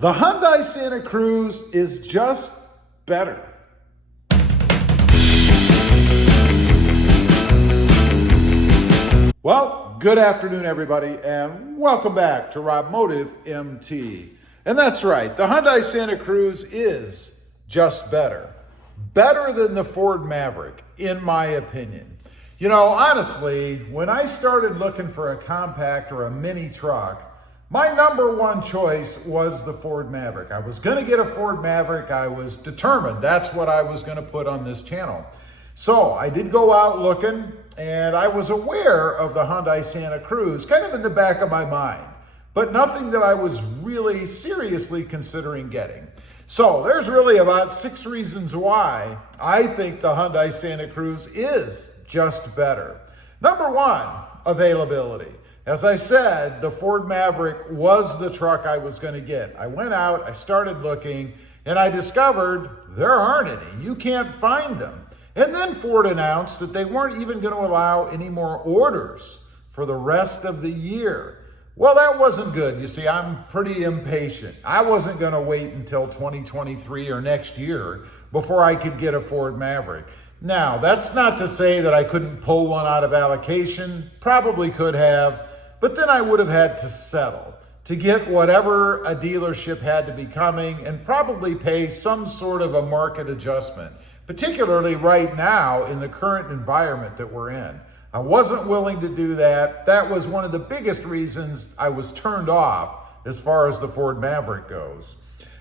The Hyundai Santa Cruz is just better. Well, good afternoon, everybody, and welcome back to Rob Motive MT. And that's right, the Hyundai Santa Cruz is just better. Better than the Ford Maverick, in my opinion. You know, honestly, when I started looking for a compact or a mini truck, my number one choice was the Ford Maverick. I was gonna get a Ford Maverick. I was determined that's what I was gonna put on this channel. So I did go out looking, and I was aware of the Hyundai Santa Cruz, kind of in the back of my mind, but nothing that I was really seriously considering getting. So there's really about 6 reasons why I think the Hyundai Santa Cruz is just better. Number one, availability. As I said, the Ford Maverick was the truck I was going to get. I went out, I started looking, and I discovered there aren't any. You can't find them. And then Ford announced that they weren't even going to allow any more orders for the rest of the year. Well, that wasn't good. You see, I'm pretty impatient. I wasn't going to wait until 2023 or next year before I could get a Ford Maverick. Now, that's not to say that I couldn't pull one out of allocation. Probably could have, but then I would have had to settle to get whatever a dealership had to be coming and probably pay some sort of a market adjustment, particularly right now in the current environment that we're in. I wasn't willing to do that. That was one of the biggest reasons I was turned off as far as the Ford Maverick goes.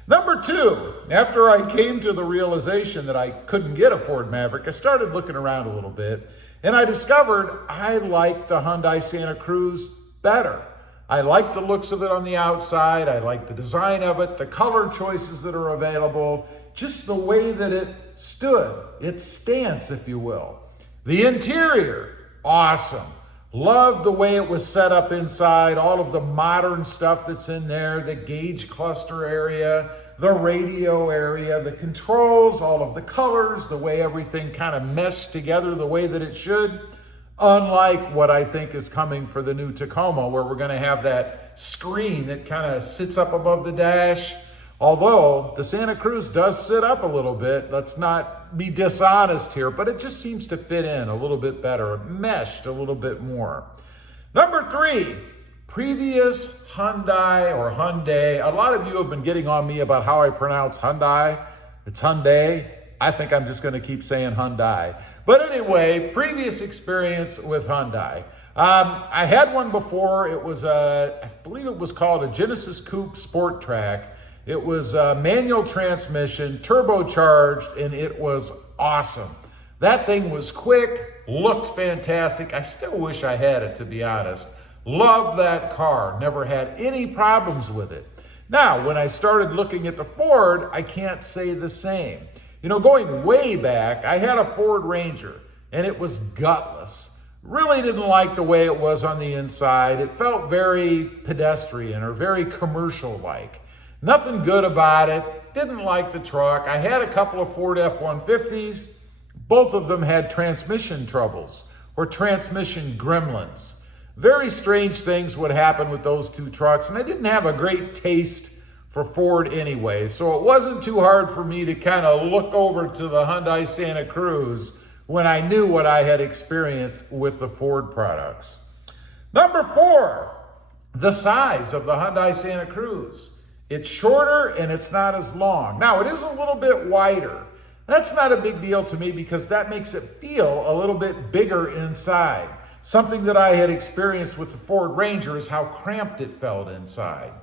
Number two, after I came to the realization that I couldn't get a Ford Maverick, I started looking around a little bit, and I discovered I liked the Hyundai Santa Cruz better. I like the looks of it on the outside. I like the design of it, the color choices that are available, just the way that it stood, its stance, if you will. The interior, awesome. Love the way it was set up inside, all of the modern stuff that's in there, the gauge cluster area, the radio area, the controls, all of the colors, the way everything kind of meshed together the way that it should. Unlike what I think is coming for the new Tacoma, where we're going to have that screen that kind of sits up above the dash. Although the Santa Cruz does sit up a little bit, let's not be dishonest here, but it just seems to fit in a little bit better, meshed a little bit more. Number three, previous Hyundai or Hyundai. A lot of you have been getting on me about how I pronounce Hyundai. It's Hyundai. I think I'm just going to keep saying Hyundai. But anyway, previous experience with Hyundai. I had one before. It was, I believe it was called a Genesis Coupe Sport Track. It was a manual transmission, turbocharged, and it was awesome. That thing was quick, looked fantastic. I still wish I had it, to be honest. Loved that car, never had any problems with it. Now, when I started looking at the Ford, I can't say the same. You know, going way back, I had a Ford Ranger, and it was gutless. Really didn't like the way it was on the inside. It felt very pedestrian or very commercial-like. Nothing good about it, didn't like the truck. I had a couple of Ford F-150s. Both of them had transmission troubles or transmission gremlins. Very strange things would happen with those two trucks, and I didn't have a great taste for Ford anyway, so it wasn't too hard for me to kind of look over to the Hyundai Santa Cruz when I knew what I had experienced with the Ford products. Number four, the size of the Hyundai Santa Cruz. It's shorter and it's not as long. Now, it is a little bit wider. That's not a big deal to me because that makes it feel a little bit bigger inside. Something that I had experienced with the Ford Ranger is how cramped it felt inside.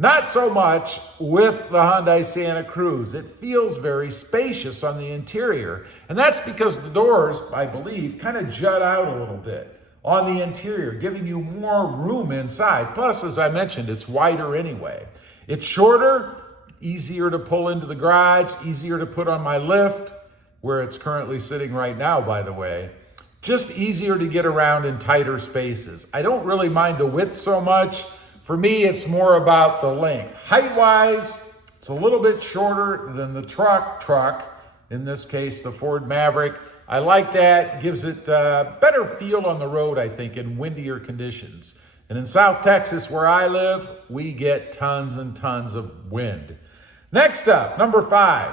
Not so much with the Hyundai Santa Cruz. It feels very spacious on the interior. And that's because the doors, I believe, kind of jut out a little bit on the interior, giving you more room inside. Plus, as I mentioned, it's wider anyway. It's shorter, easier to pull into the garage, easier to put on my lift, where it's currently sitting right now, by the way. Just easier to get around in tighter spaces. I don't really mind the width so much. For me, it's more about the length. Height-wise, it's a little bit shorter than the truck, in this case, the Ford Maverick. I like that. Gives it a better feel on the road, I think, in windier conditions. And in South Texas, where I live, we get tons and tons of wind. Next up, number 5,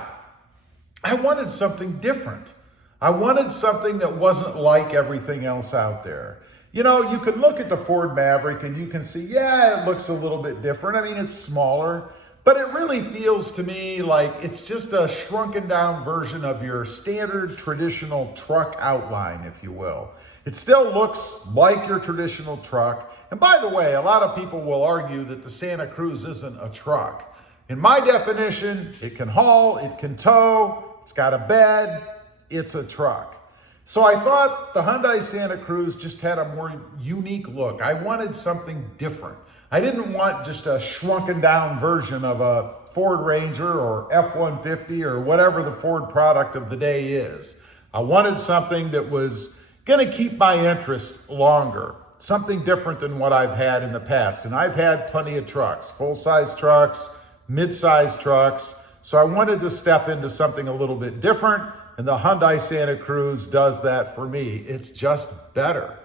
I wanted something different. I wanted something that wasn't like everything else out there. You know, you can look at the Ford Maverick and you can see, yeah, it looks a little bit different. I mean, it's smaller, but it really feels to me like it's just a shrunken down version of your standard traditional truck outline, if you will. It still looks like your traditional truck. And by the way, a lot of people will argue that the Santa Cruz isn't a truck. In my definition, it can haul, it can tow, it's got a bed, it's a truck. So I thought the Hyundai Santa Cruz just had a more unique look. I wanted something different. I didn't want just a shrunken down version of a Ford Ranger or F-150 or whatever the Ford product of the day is. I wanted something that was gonna keep my interest longer, something different than what I've had in the past. And I've had plenty of trucks, full-size trucks, mid-size trucks. So I wanted to step into something a little bit different. And the Hyundai Santa Cruz does that for me. It's just better.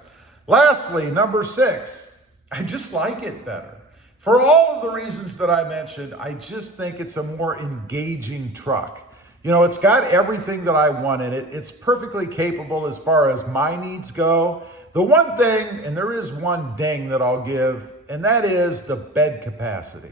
Lastly, number 6, I just like it better. For all of the reasons that I mentioned, I just think it's a more engaging truck. You know, it's got everything that I want in it. It's perfectly capable as far as my needs go. The one thing, and there is one ding that I'll give, and that is the bed capacity.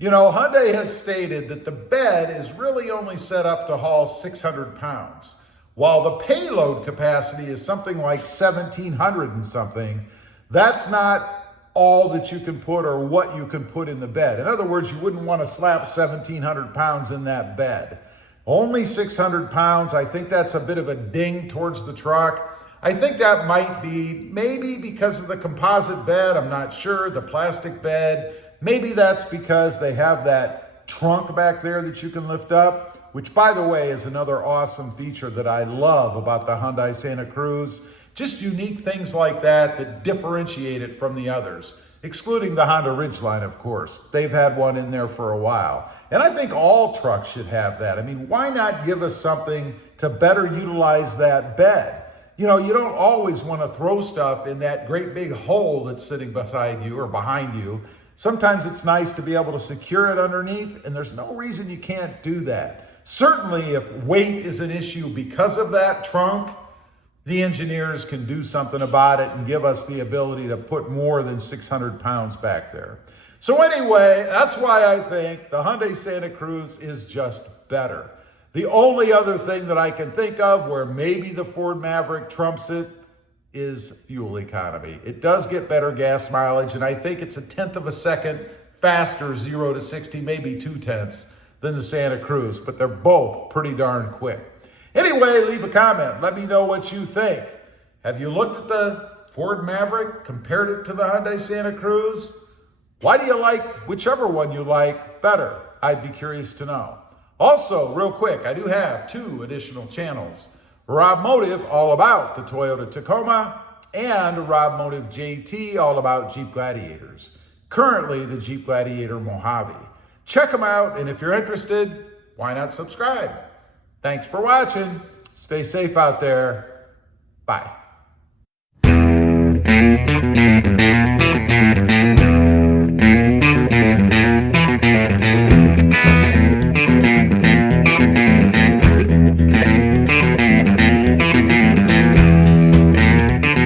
You know, Hyundai has stated that the bed is really only set up to haul 600 pounds, while the payload capacity is something like 1,700 and something. That's not all that you can put or what you can put in the bed. In other words, you wouldn't want to slap 1,700 pounds in that bed. Only 600 pounds. I think that's a bit of a ding towards the truck. I think that might be maybe because of the composite bed. I'm not sure. The plastic bed. Maybe that's because they have that trunk back there that you can lift up, which, by the way, is another awesome feature that I love about the Hyundai Santa Cruz. Just unique things like that that differentiate it from the others, excluding the Honda Ridgeline, of course. They've had one in there for a while. And I think all trucks should have that. I mean, why not give us something to better utilize that bed? You know, you don't always want to throw stuff in that great big hole that's sitting beside you or behind you. Sometimes it's nice to be able to secure it underneath, and there's no reason you can't do that. Certainly, if weight is an issue because of that trunk, the engineers can do something about it and give us the ability to put more than 600 pounds back there. So anyway, that's why I think the Hyundai Santa Cruz is just better. The only other thing that I can think of where maybe the Ford Maverick trumps it is fuel economy. It does get better gas mileage, and I think it's 1/10 of a second faster 0 to 60, maybe 2/10 than the Santa Cruz, but they're both pretty darn quick. Anyway, leave a comment. Let me know what you think. Have you looked at the Ford Maverick, compared it to the Hyundai Santa Cruz? Why do you like whichever one you like better? I'd be curious to know. Also, real quick, I do have 2 additional channels. Rob Motive, all about the Toyota Tacoma, and Rob Motive JT, all about Jeep Gladiators. Currently, the Jeep Gladiator Mojave. Check them out, and if you're interested, why not subscribe? Thanks for watching. Stay safe out there. Bye.